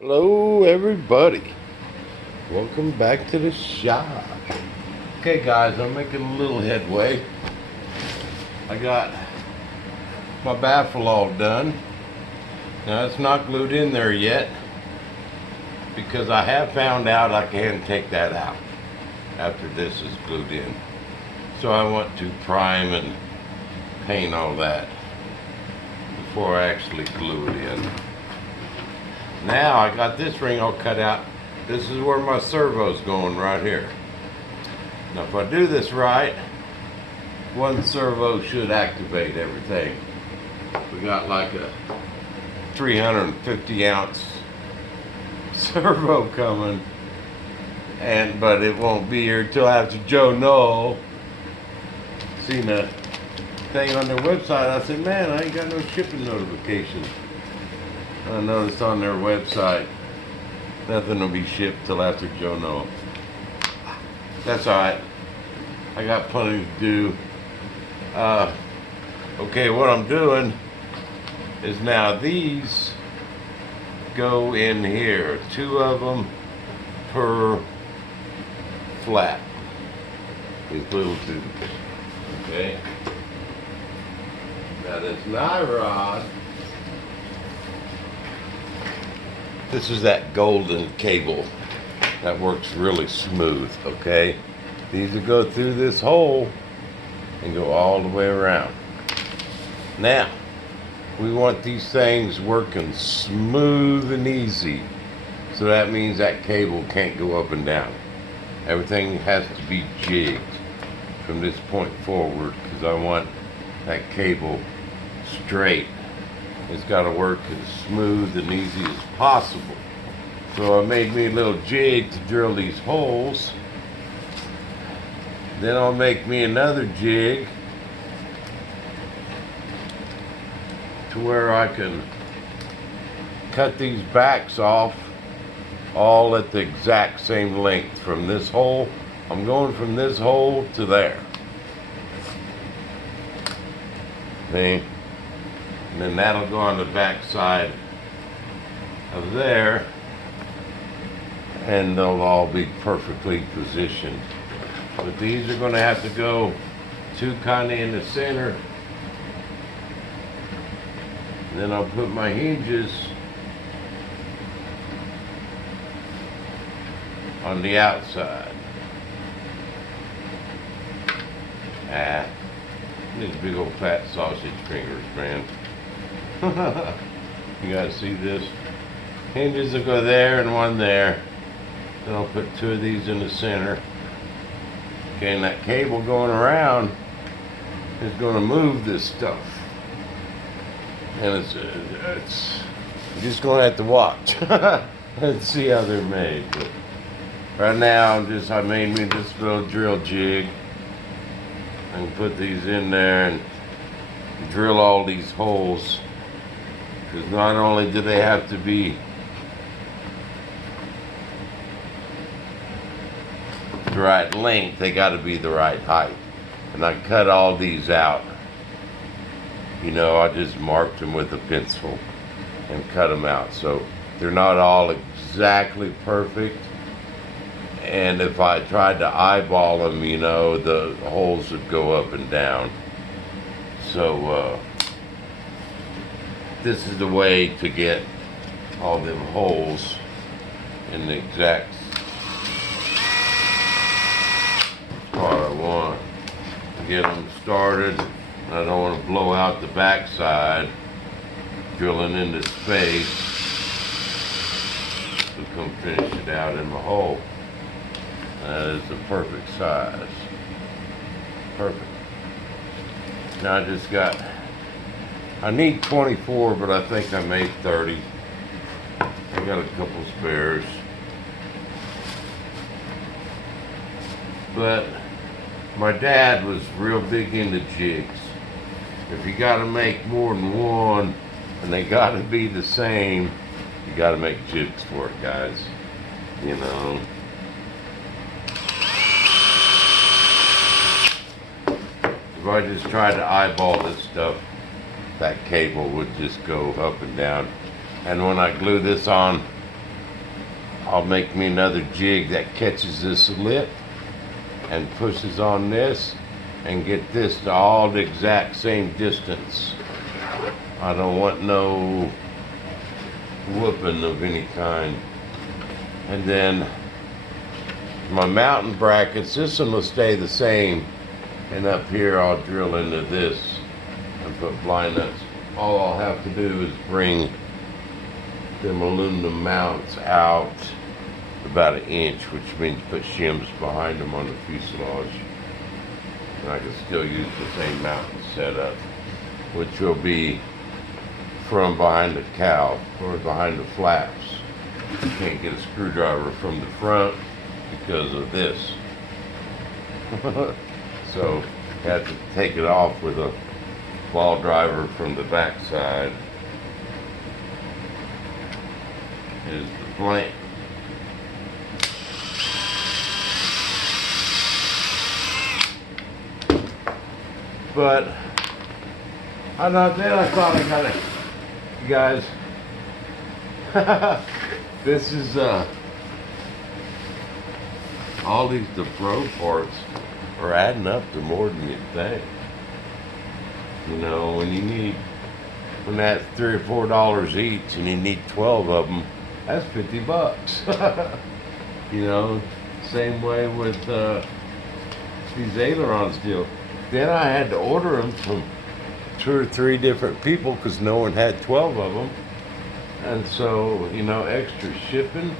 Hello everybody, welcome back to the shop. Okay guys, I'm making a little headway. I got my baffle all done. Now it's not glued in there yet because I have found out I can take that out after this is glued in. So I want to prime and paint all that before I actually glue it in. Now I got this ring all cut out. This is where my servo's going right here. Now if I do this right, one servo should activate everything. We got like a 350 ounce servo coming, but it won't be here till after Joe Knoll. Seen a thing on their website. I said, man, I ain't got no shipping notifications. I noticed on their website nothing will be shipped till after Joe Knoll. That's alright. I got plenty to do. Okay, what I'm doing is now these go in here. 2 of them per flat. These little tubes. Okay. Now this nylon. This is that golden cable that works really smooth, okay? These will go through this hole and go all the way around. Now, we want these things working smooth and easy. So that means that cable can't go up and down. Everything has to be jigged from this point forward because I want that cable straight. It's got to work as smooth and easy as possible. So I made me a little jig to drill these holes. Then I'll make me another jig to where I can cut these backs off all at the exact same length from this hole. I'm going from this hole to there. See? And then that'll go on the back side of there, and they'll all be perfectly positioned. But these are going to have to go 2 kind of in the center. And then I'll put my hinges on the outside. These big old fat sausage fingers, man. You guys see this? Hinges will go there and one there. Then I'll put 2 of these in the center. Okay, and that cable going around is going to move this stuff. And it's you're just going to have to watch and see how they're made. But right now, I made me this little drill jig. I can put these in there and drill all these holes. Because not only do they have to be the right length, they got to be the right height. And I cut all these out. You know, I just marked them with a pencil and cut them out. So they're not all exactly perfect. And if I tried to eyeball them, you know, the holes would go up and down. So, this is the way to get all them holes in the exact spot I want to get them started. I don't want to blow out the backside drilling into space to come finish it out in the hole. That is the perfect size. Perfect. Now I need 24, but I think I made 30. I got a couple spares. But my dad was real big into jigs. If you gotta make more than one, and they gotta be the same, you gotta make jigs for it, guys. You know. If I just tried to eyeball this stuff, that cable would just go up and down. And when I glue this on, I'll make me another jig that catches this lip and pushes on this and get this to all the exact same distance. I don't want no whooping of any kind. And then my mountain brackets, this one will stay the same. And up here I'll drill into this and put blind nuts. All I'll have to do is bring them aluminum mounts out about 1 inch, which means put shims behind them on the fuselage. And I can still use the same mountain setup, which will be from behind the cowl or behind the flaps. You can't get a screwdriver from the front because of this. So you have to take it off with a ball driver from the back side. Here's the blank. But I thought I got it. You guys, this is all these pro parts are adding up to more than you think. You know, when that's $3 or $4 each and you need 12 of them, that's $50. You know, same way with these aileron steel. Then I had to order them from 2 or 3 different people because no one had 12 of them. And so, you know, extra shipping,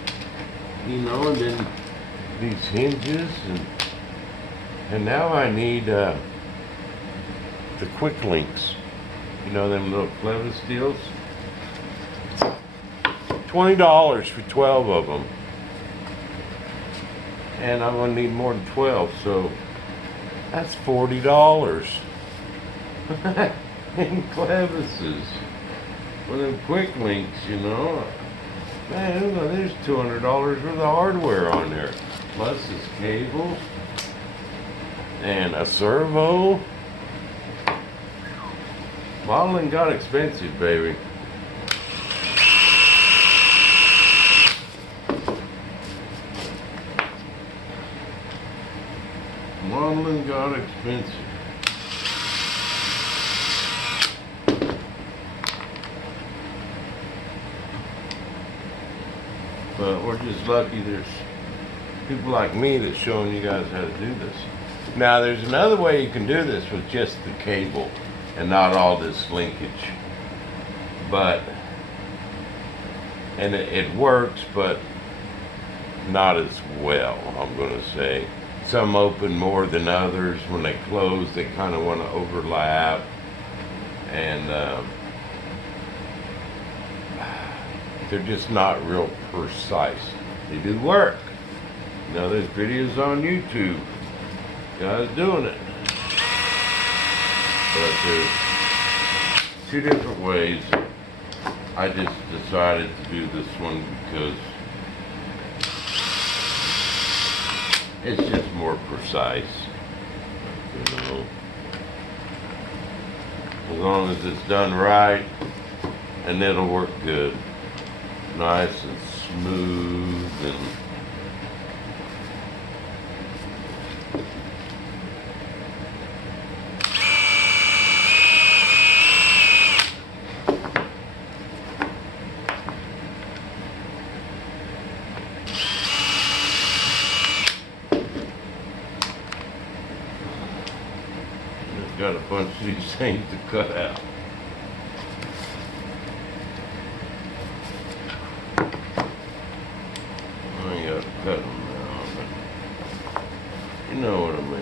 you know, and then these hinges, and now I need the quick links, you know, them little clevis steels. $20 for 12 of them. And I'm gonna need more than 12, so that's $40 in clevises. Well, them quick links, you know, man, there's $200 worth of hardware on there, plus this cable and a servo. Modeling got expensive, baby. Modeling got expensive. But we're just lucky there's people like me that's showing you guys how to do this. Now there's another way you can do this with just the cable and not all this linkage. But, and it works, but not as well, I'm gonna say. Some open more than others. When they close, they kind of want to overlap, and they're just not real precise. They do work. You know, there's videos on YouTube, guys doing it. But there's 2 different ways. I just decided to do this one because it's just more precise, you know. As long as it's done right, and it'll work good. Nice and smooth and got a bunch of these things to cut out. I ain't got to cut them now, but you know what I mean.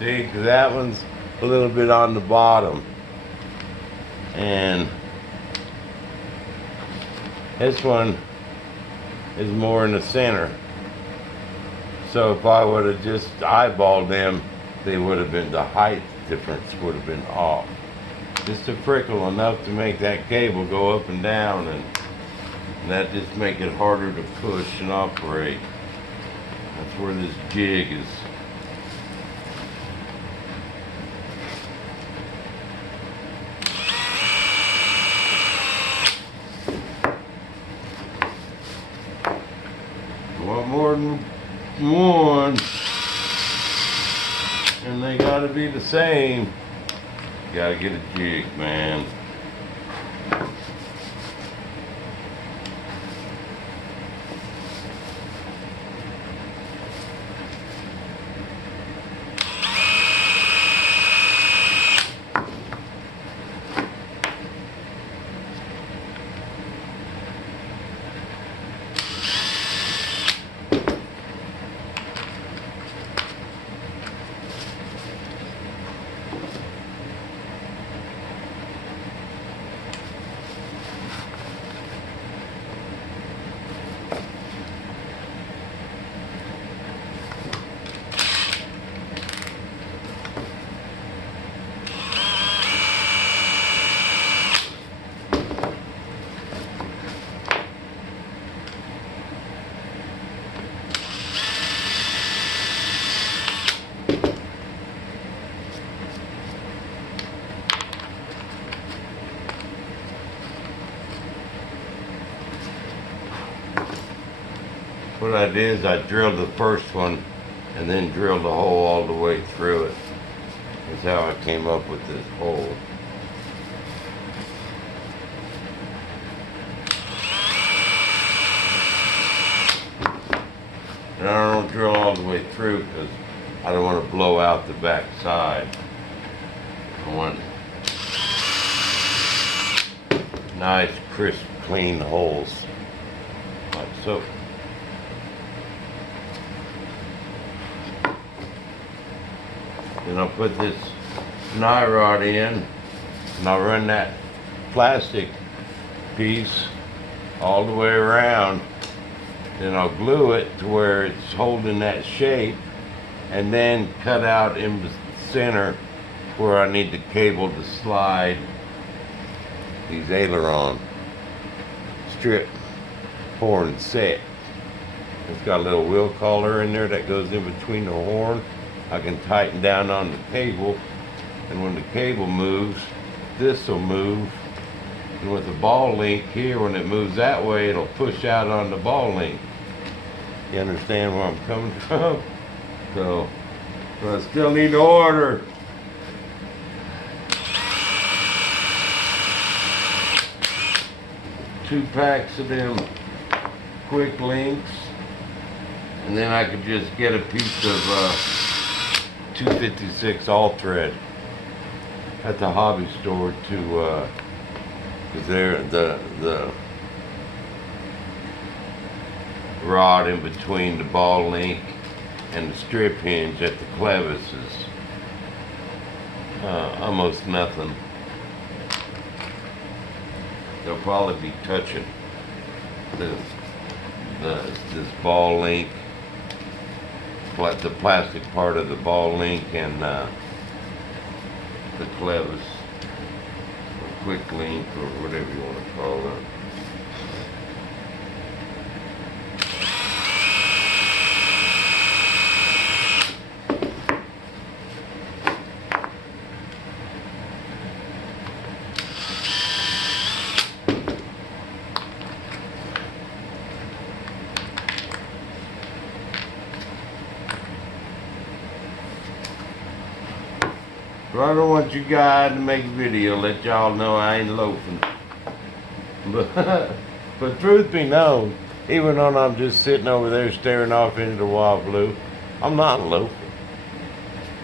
See, 'cause that one's a little bit on the bottom. And this one is more in the center. So if I would have just eyeballed them, they would have been, the height difference would have been off. Just a prickle enough to make that cable go up and down, and that just make it harder to push and operate. That's where this jig is. Want more than one, and they gotta be the same. You gotta get a jig, man. What I did is I drilled the first one and then drilled the hole all the way through it. That's how I came up with this hole. And I don't drill all the way through because I don't want to blow out the back side. I want nice, crisp, clean holes, like so. Then I'll put this nye rod in, and I'll run that plastic piece all the way around. Then I'll glue it to where it's holding that shape, and then cut out in the center where I need the cable to slide these aileron strip horn set. It's got a little wheel collar in there that goes in between the horn. I can tighten down on the cable, and when the cable moves, this will move. And with the ball link here, when it moves that way, it'll push out on the ball link. You understand where I'm coming from? So, but I still need to order. Two packs of them quick links, and then I could just get a piece of 256 all thread at the hobby store to because they're the rod in between the ball link and the strip hinge at the clevis is almost nothing. They'll probably be touching this ball link, the plastic part of the ball link, and the clevis, or quick link, or whatever you want to call it. Well, I don't want you guys to make a video, let y'all know I ain't loafing. But truth be known, even though I'm just sitting over there staring off into the wild blue, I'm not loafing.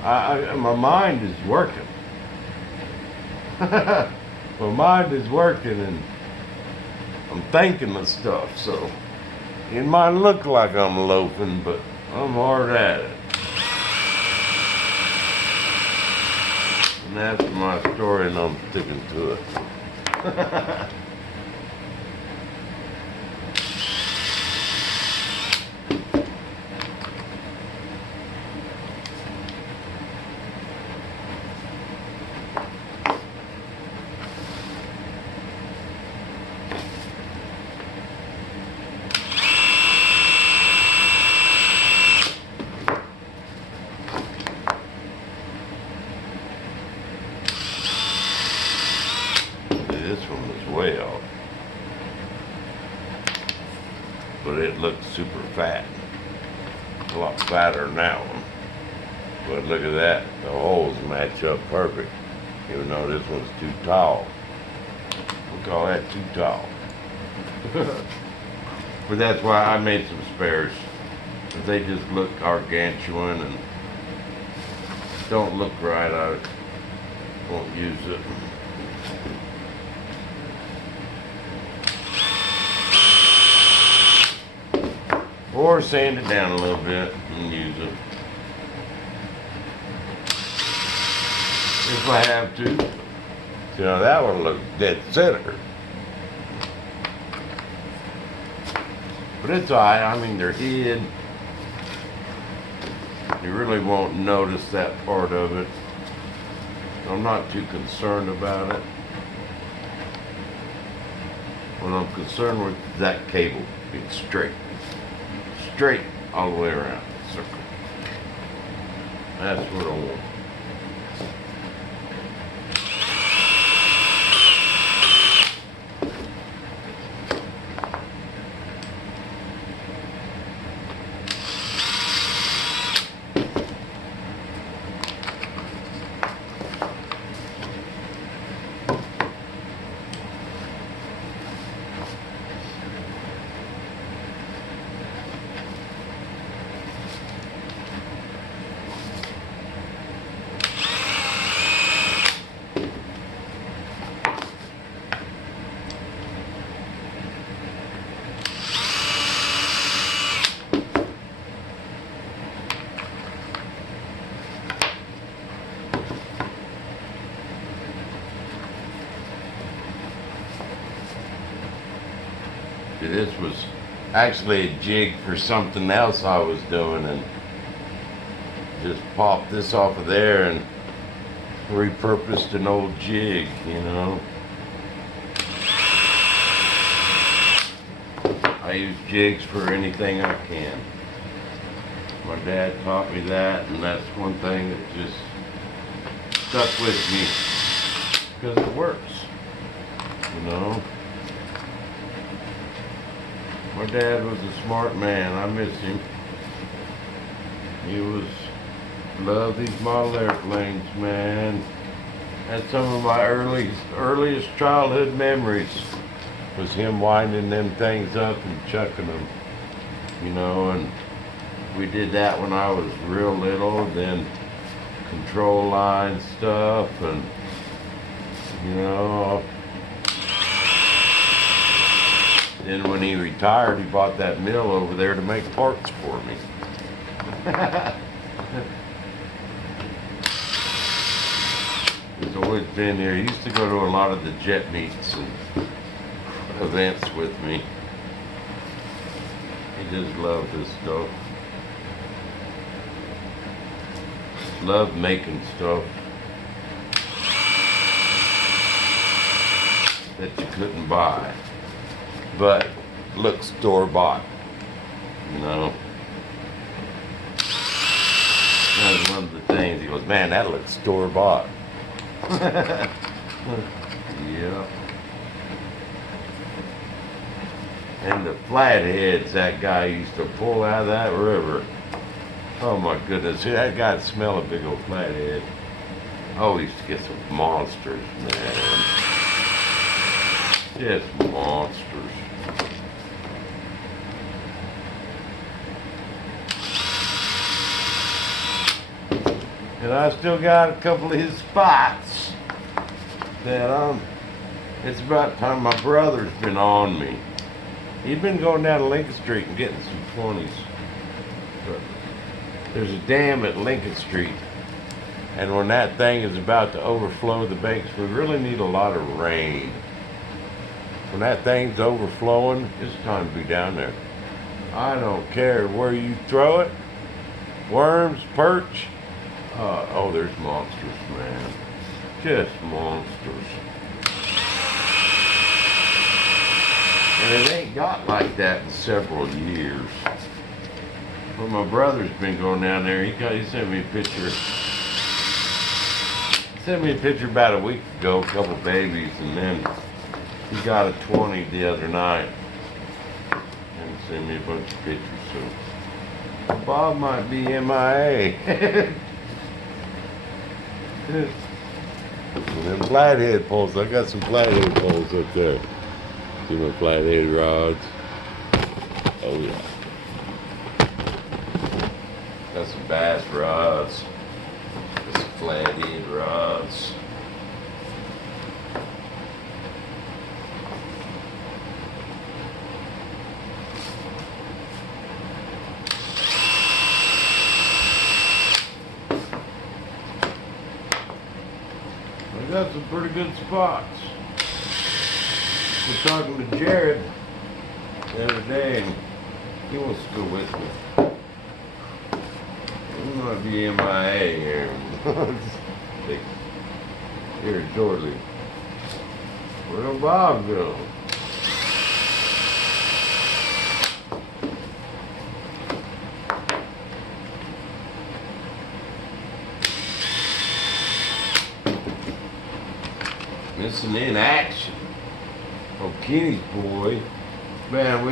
My mind is working. My mind is working, and I'm thinking of stuff, so it might look like I'm loafing, but I'm hard at it. And that's my story, and I'm sticking to it. This one was way off, but it looked super fat, a lot fatter than that one. But look at that, the holes match up perfect, even though this one's too tall. We'll call that too tall. But that's why I made some spares. They just look gargantuan and don't look right. I won't use it. Or sand it down a little bit and use it. If I have to. You know, that one looks dead center. But it's alright, I mean, they're hid. You really won't notice that part of it. I'm not too concerned about it. What I'm concerned with is that cable being straight. Straight all the way around the circle. That's what I want. This was actually a jig for something else I was doing, and just popped this off of there and repurposed an old jig, you know. I use jigs for anything I can. My dad taught me that, and that's one thing that just stuck with me because it works, you know. My dad was a smart man. I miss him. He loved these model airplanes, man. That's some of my earliest childhood memories, was him winding them things up and chucking them, you know. And we did that when I was real little. Then control line stuff, and you know. Then when he retired, he bought that mill over there to make parts for me. He's always been here. He used to go to a lot of the jet meets and events with me. He just loved this stuff. Loved making stuff that you couldn't buy, but look store-bought, you know. That was one of the things. He goes, man, that looks store-bought. Yeah. And the flatheads that guy used to pull out of that river. Oh my goodness, that guy'd smell a big old flathead. Oh, he used to get some monsters, man. Just monsters. And I still got a couple of his spots that it's about time. My brother's been on me. He's been going down to Lincoln Street and getting some 20s. But there's a dam at Lincoln Street And when that thing is about to overflow the banks, we really need a lot of rain. When that thing's overflowing, it's time to be down there. I don't care where you throw it. Worms, perch. Oh, there's monsters, man. Just monsters. And it ain't got like that in several years. But my brother's been going down there. He sent me a picture. He sent me a picture about a week ago, a couple babies, and then he got a 20 the other night. And sent me a bunch of pictures, so Bob might be MIA. And then flathead poles. I got some flathead poles up there. See my flathead rods? Oh yeah. Got some bass rods. Got some flathead rods. I got some pretty good spots. We're talking to Jared the other day, and he wants to go with me. I'm gonna be MIA here. Here shortly. Where'll Bob go? Missing in action. Oh, Kenny's boy. Man,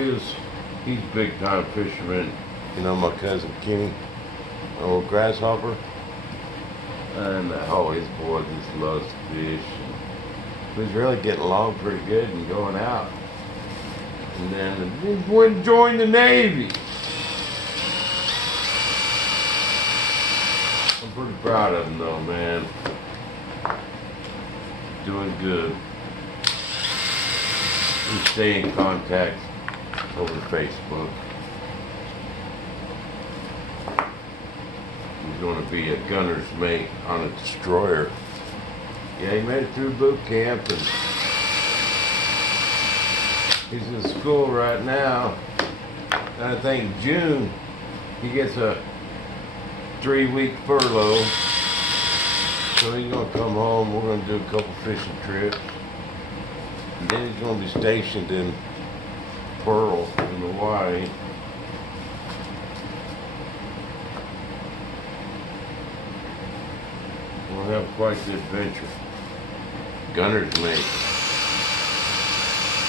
he's a big time fisherman. You know, my cousin Kenny, old grasshopper. And his boy just loves to fish. And he's really getting along pretty good and going out. And then his boy joined the Navy. I'm pretty proud of him though, man. Doing good. We stay in contact over Facebook. He's going to be a gunner's mate on a destroyer. Yeah, he made it through boot camp, and he's in school right now. And I think June he gets a 3-week furlough. So he's gonna come home. We're gonna do a couple fishing trips, and then he's gonna be stationed in Pearl in Hawaii. We'll have quite the adventure. Gunner's mate.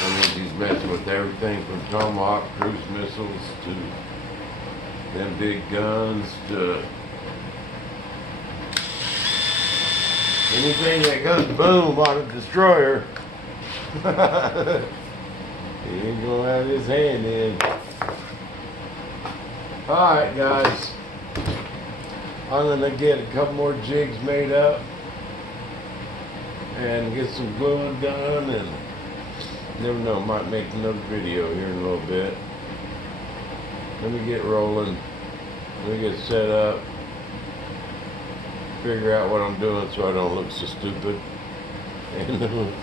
That means he's messing with everything from Tomahawk cruise missiles to them big guns to anything that goes boom on a destroyer. He ain't gonna have his hand in. Alright guys, I'm gonna get a couple more jigs made up and get some gluing done, and never know, might make another video here in a little bit. Let me get rolling, let me get set up, figure out what I'm doing so I don't look so stupid, and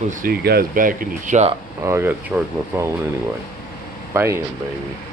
we'll see you guys back in the shop. Oh, I gotta charge my phone anyway. Bam, baby.